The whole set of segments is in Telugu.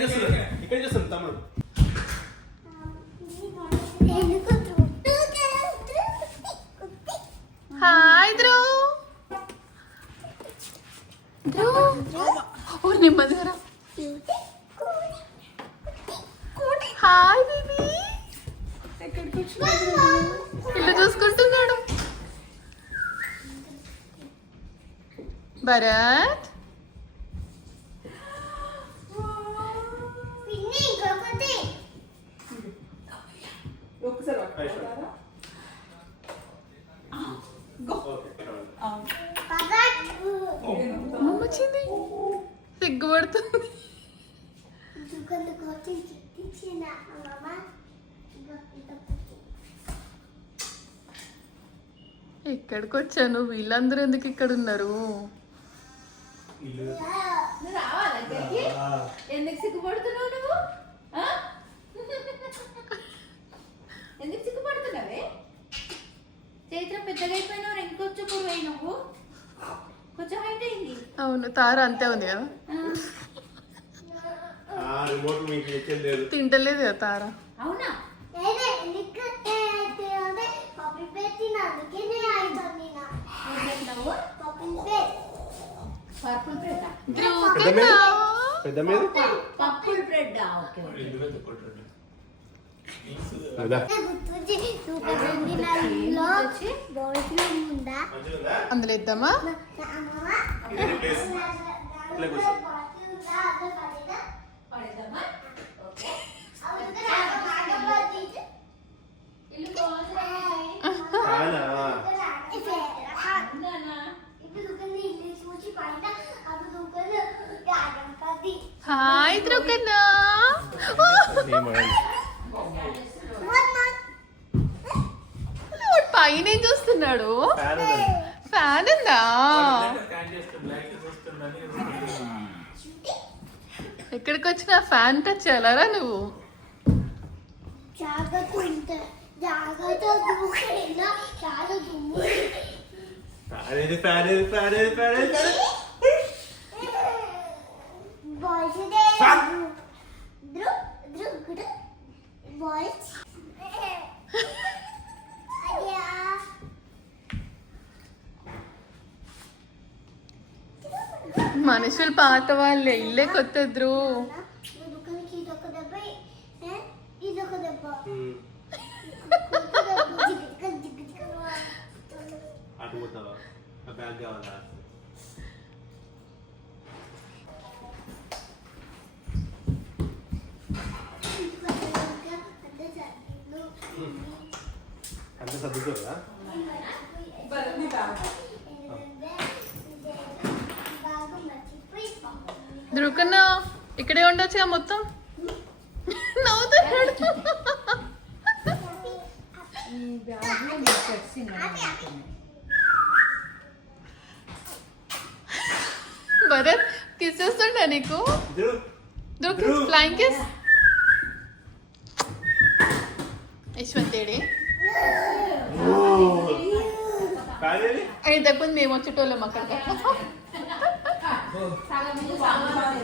చేస్తాను తమ్ముడు. హాయ్ ధ్రువ్. నెమ్మదిగా హాయ్ బేబీ. ఇల్లు చూసుకుంటున్నాడు భరత్. వచ్చింది సిగ్గుపడుతుంది. ఎక్కడికి వచ్చాను? వీళ్ళందరూ ఎందుకు ఇక్కడ ఉన్నారు? ఎందుకు సిగ్గుపడుతున్నావు నువ్వు? ఎందుకు సిగ్గుపడుతున్నావే? చైత్ర పెద్దగా అయిపోయినావు, ఇంకొంచెం పోయి నువ్వు కొంచెం హైట్ అయింది. అవును, తార అంతే ఉంది కదా, తింటలేదు కదా తార. అవునా? Purple bread. Purple bread. అందులో ఇద్దామా? హాయ్ ధ్రువకన్నా. పైన ఏం చూస్తున్నాడు? ఫ్యాన్ ఉందా? ఎక్కడికి వచ్చినా ఫ్యాన్ టచ్ చేయాలరా నువ్వు? మనుషులు పాత వాళ్ళే, ఇల్లే కొత్త. ధ్రువ్ అంత సర్దుకోరా? ధ్రువకన్నా ఇక్కడే ఉండొచ్చుగా మొత్తం. నవ్వుతున్నాడు. భరత్ కిస్ చేస్తుండా నీకు? Dhruv flying kiss. యశ్వంతేడే ఇంతకుముందు మేము వచ్చేటోళ్ళం అక్కడికి.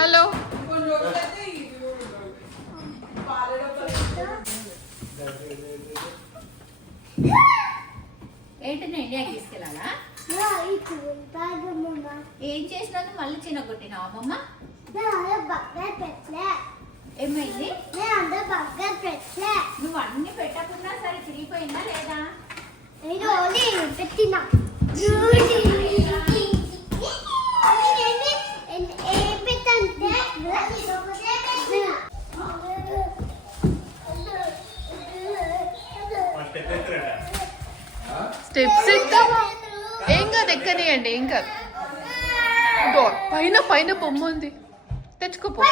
హలో ఏంటన్నా ఇండియాకి తీసుకెళ్ళాలా? ఏం చేసినాను మళ్ళీ చిన్నగొట్టినావా అమ్మమ్మ? ఏమైంది? నువ్వు అన్ని పెట్టకుండా సరే తిరిగిపోయిందా లేదా? పెట్టినా స్టెప్స్ ఎక్కుతావా? ఏం కాదు, ఎక్కనియండి, ఏం కాదు. పైన పైన బొమ్మ ఉంది, తెచ్చుకోపో.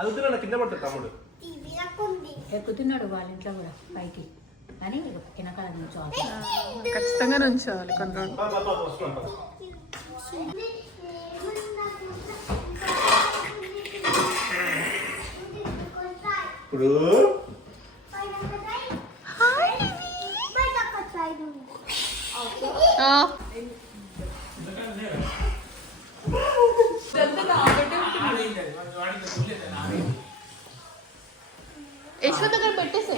అదుగుతున్నా కింద పడుతుంది తమ్ముడు. ఎక్కుతున్నాడు వాళ్ళ ఇంట్లో కూడా పైకి, కానీ వెనకాల నుంచోవాలి. ఖచ్చితంగా నుంచోవాలి కొన్ని రోజులు. ఇప్పుడు యశ్వంత్ దగ్గర పెట్టేసి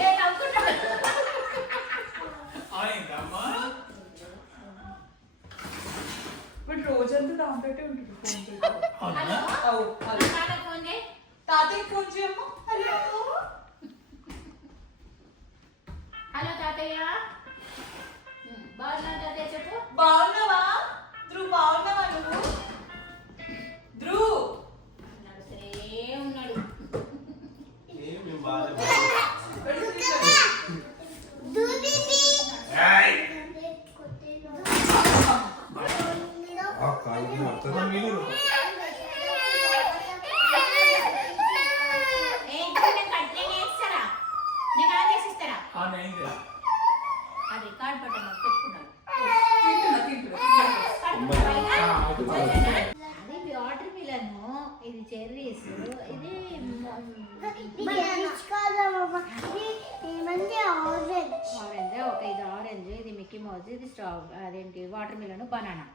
రోజంతా దాంట్లోనే ఉంటుంది తాతయ్య ఫోన్ చేయమ్మా. హలో హలో తాతయ్య బాగున్నా తాతయ్య చెప్పు. బాగున్నావా ధ్రువ్? బాగున్నావా నువ్వు? ధ్రువ్ నడుస్తూనే ఉన్నాడు. అది రికార్డ్ బటన్ పెట్టుకున్నాడు. అది వాటర్ మిలన్, ఇది చెర్రీస్, ఇది ఆరెంజ్. ఓకే, ఇది ఆరెంజ్, ఇది మిక్కీ మౌజ్, ఇది అదేంటి వాటర్ మిలన్, బనానా.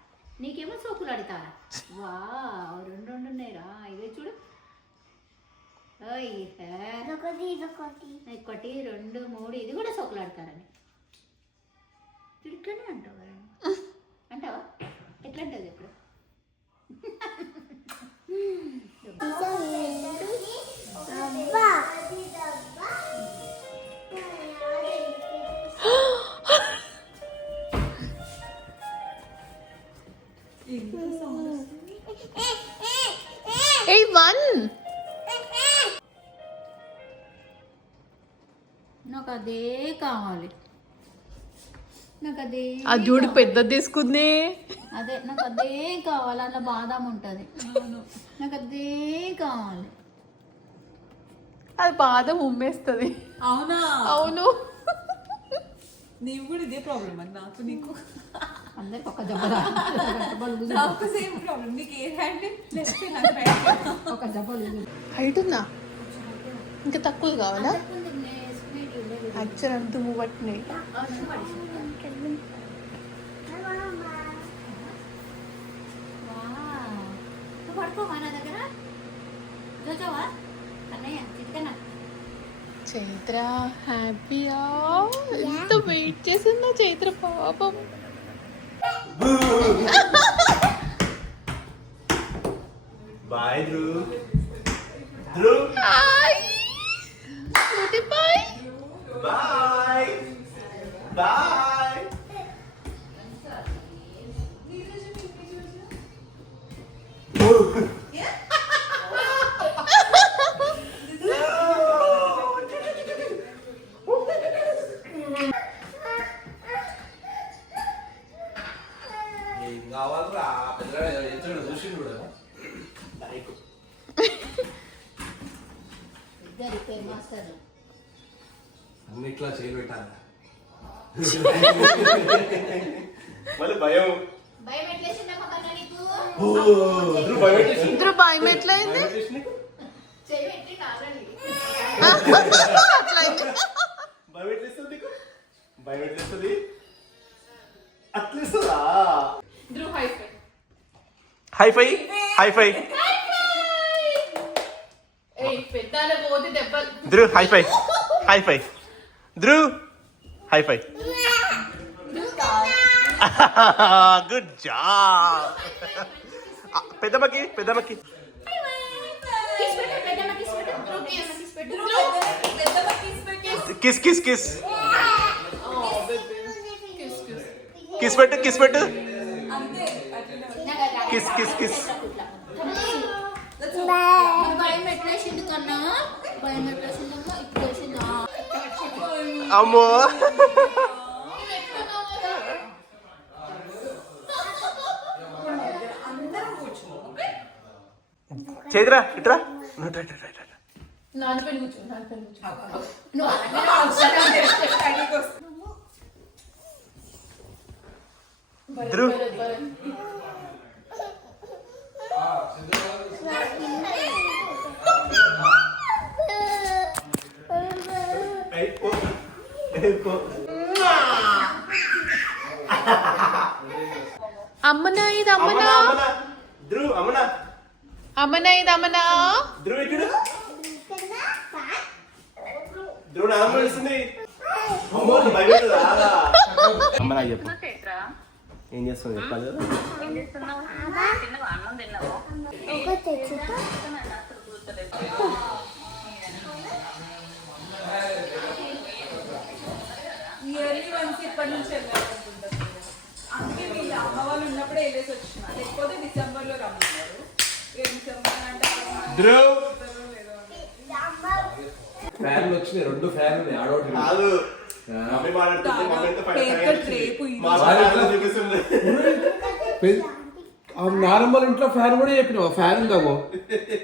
నీకేమో సోకులు అడుగుతారా? వా, రెండు ఉన్నాయిరా. ఇదే చూడు. ఒకటి రెండు మూడు, ఇది కూడా సోకులు ఆడతారని ఇట్లనే అంటావు అంటావా? ఎట్లా అంటుంది ఇప్పుడు? Hey, one. నాకు అదే కావాలి. నాకు అదే ఆ జోడి పెద్ద తీసుకుంది. అదే నాకు అదే కావాలి. అందులో బాదం ఉంటుంది. నాకు అదే కావాలి. అది బాదం ఉమ్మేస్తుంది. అవునా? అవును. నీవు కూడా ఇదే ప్రాబ్లం అది. నాకు నీకు అందరికి ఒక జబ్బలు నాకు సేమ్ ప్రాబ్లం. నీకు ఏ హ్యాండ్ లెఫ్ట్, నాకు రైట్. ఒక జబ్బలు హైట్ ఉందా? ఇంకా తక్కువ కావాలా? అచ్చర్ అంటూ పట్టినాయి. నువ్వు పడుకోవా నా దగ్గర? చూసావా అన్నయ్య చికెన్. చైత్ర హ్యాపీయా? ఎంత వెయిట్ చేసిందో చైత్ర పాపం. Bye Dhruv. Dhruv hi bye. Bye bye. ఏం కావాలరా పెద్దగా చూసిండు కూడా ఇద్దరు పేరు మాస్టర్లు. అన్నిట్లా చేయలు పెట్టాలి. మళ్ళీ భయం. భయం ఎట్లేసిందమ్మా కన్నా నీకు? ధ్రువ్ భయం పెట్టేసి ఇద్దరు భయం ఎట్లయింది? చెయ్యి పెట్టి కాదండి. అట్లయింది. భయం ఎట్లేస్తుంది నీకు? భయం ఎట్లేస్తుంది? అట్లేస్తుందా? Dhruv high five. High five high five. ఏయ్ పెద్దాల పోతే దెబ్బలు. Dhruv high five high five. Dhruv high five. Good job. పెద్దమ్మకి పెద్దమ్మకి కిస్ పెట్టు, పెద్దమ్మ కిస్ పెట్టు. ధ్రువ్ కిస్ పెట్టు. పెద్దమ్మ kiss పెట్టు. Kiss kiss kiss kiss kiss. Kiss పెట్టు కిస్ పెట్టు. అంతే అట్లా. Kiss kiss kiss. భయం ఎట్లేసింది కన్నా? భయం ఎట్లేసిందమ్మా? ఇప్పుడు వేసిందా? అమ్మో. అందరం కూర్చున్నాం. ఓకే? చైత్ర ఇట్రా. నాన్న పైన కూర్చో, నాన్న పైన కూర్చో. నువ్వు అలాగే టైంకి వస్తుంది. భరత్, ధ్రువ్. భరత్, భరత్. అమ్మనా ఇది అమ్మనా ధ్రువ్ అమ్మనా అమ్మనా ఇది అమ్మనా ధ్రువ్ ఇటు ధ్రువ్ నా అమ్మ ఇస్తుంది అమ్మ నాకు చెప్పు ఏం చేస్తుంది చెప్పాలి కదా ఇయర్లీ వన్స్ ఇప్పటి నుంచి వెళ్ళాలనుకుంటారు. అందుకే వీళ్ళు అమ్మ వాళ్ళు ఉన్నప్పుడే వెళ్ళేసి వచ్చిన, లేకపోతే డిసెంబర్లో రమ్మన్నారు. డిసెంబర్ అంటే ధ్రువ్ ఫ్యాన్లు వచ్చినాయి, 2 ఫ్యాన్లు ఉన్నాయి. ఆడోటి కాదు మమ్మీ మాట్లాడుతుంది మమ్మీతో చూపిస్తుంది నానమ్మల ఇంట్లో ఫ్యాన్ కూడా చెప్పినావు. ఫ్యాన్ ఉందామో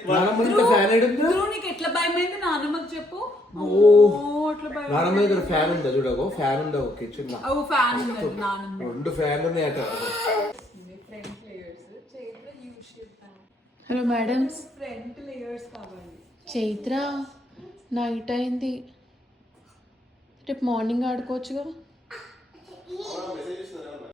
నానమ్మల ఇంట్లో ఫ్యాన్ ఏడుందో. నీకు ఎట్లా భయం అయింది నాన్నమ్మకి చెప్పు. నానమ్మ దగ్గర ఫ్యాన్ ఉందా చూడగో. ఫ్యాన్ ఉందా కిచెన్ లో. ఫ్యాన్ ఉంది నాన్నమ్మ. 2 ఫ్యాన్లు ఉన్నాయట. Hello madams. ఫ్రంట్ లేయర్స్ కావాలి. చైత్ర నైట్ అయింది, రేపు మార్నింగ్ ఆడుకోవచ్చుగా.